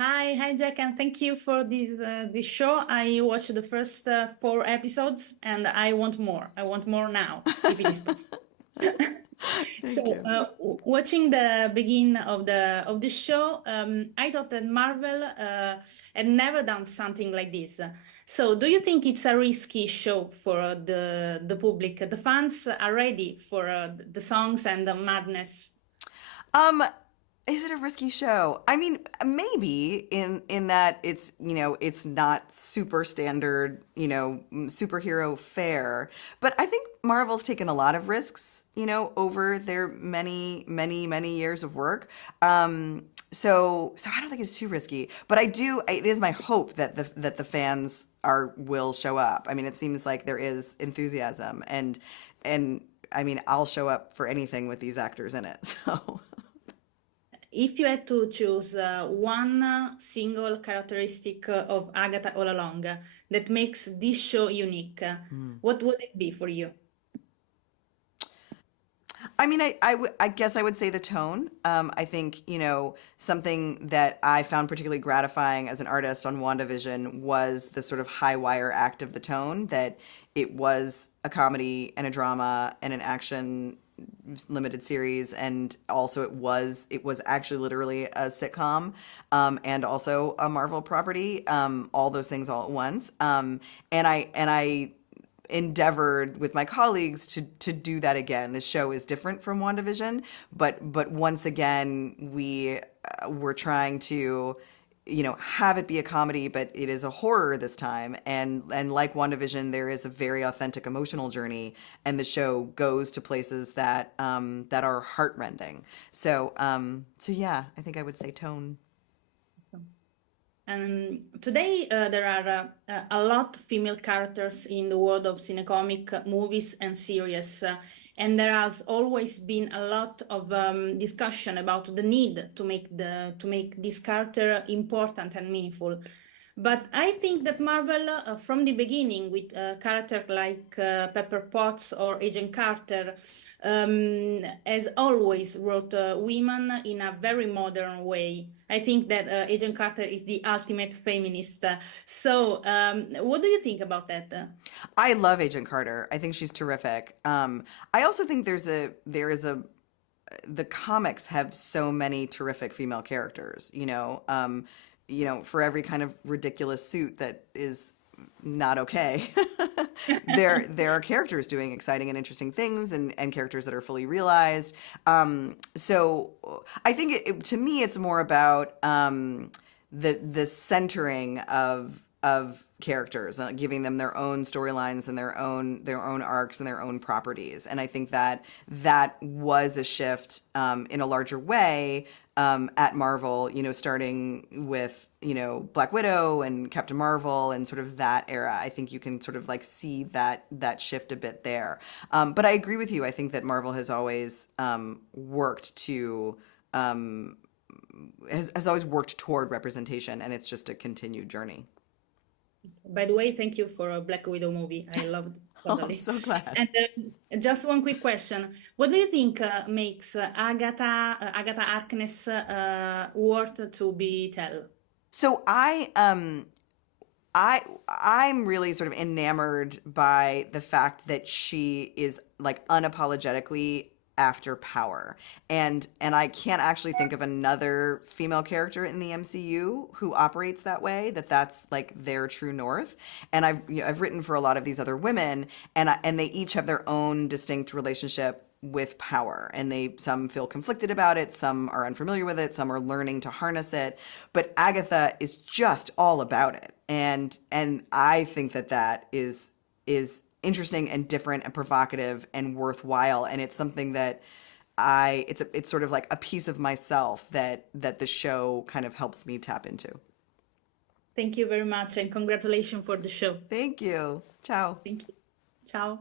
Hi, Jack, and thank you for this show. I watched the first four episodes, and I want more. I want more now, if it is possible. Thank So, you. watching the beginning of the show, I thought that Marvel had never done something like this. So, do you think it's a risky show for the public? The fans are ready for the songs and the madness. Um, is it a risky show? I mean, maybe in that it's not super standard, superhero fare. But I think Marvel's taken a lot of risks, over their many, many, many years of work. So I don't think it's too risky. But it is my hope that the fans are will show up. I mean, it seems like there is enthusiasm and I mean, I'll show up for anything with these actors in it. So. If you had to choose one single characteristic of Agatha All Along that makes this show unique, what would it be for you? I mean, I guess I would say the tone. I think, something that I found particularly gratifying as an artist on WandaVision was the sort of high wire act of the tone, that it was a comedy and a drama and an action limited series, and also it was actually literally a sitcom, and also a Marvel property, all those things all at once. And I endeavored with my colleagues to do that again. This show is different from WandaVision, but once again we were trying to have it be a comedy, but it is a horror this time. And like WandaVision, there is a very authentic emotional journey, and the show goes to places that are heartrending. So yeah, I think I would say tone. And today there are a lot of female characters in the world of cinecomic movies and series, and there has always been a lot of discussion about the need to make this character important and meaningful. But I think that Marvel, from the beginning, with characters like Pepper Potts or Agent Carter, has always wrote women in a very modern way. I think that Agent Carter is the ultimate feminist. So, what do you think about that? I love Agent Carter. I think she's terrific. I also think there is a the comics have so many terrific female characters, for every kind of ridiculous suit that is not okay. There are characters doing exciting and interesting things, and characters that are fully realized. So I think to me it's more about the centering of characters, giving them their own storylines and their own arcs and their own properties. And I think that was a shift in a larger way at Marvel, starting with Black Widow and Captain Marvel and sort of that era. I think you can sort of like see that shift a bit there. But I agree with you. I think that Marvel has always worked to has always worked toward representation, and it's just a continued journey. By the way, thank you for a Black Widow movie. I loved it Oh, I'm totally. so glad. And just one quick question: what do you think makes Agatha Harkness worth to be tell? So I'm really sort of enamored by the fact that she is like unapologetically after power. And I can't actually think of another female character in the MCU who operates that way, that's like their true north. And I've written for a lot of these other women, and they each have their own distinct relationship with power, and some feel conflicted about it, some are unfamiliar with it, some are learning to harness it, but Agatha is just all about it. And I think that is interesting and different and provocative and worthwhile, and it's something that it's sort of like a piece of myself that the show kind of helps me tap into. Thank you very much, and congratulations for the show. Thank you. Ciao. Thank you. Ciao.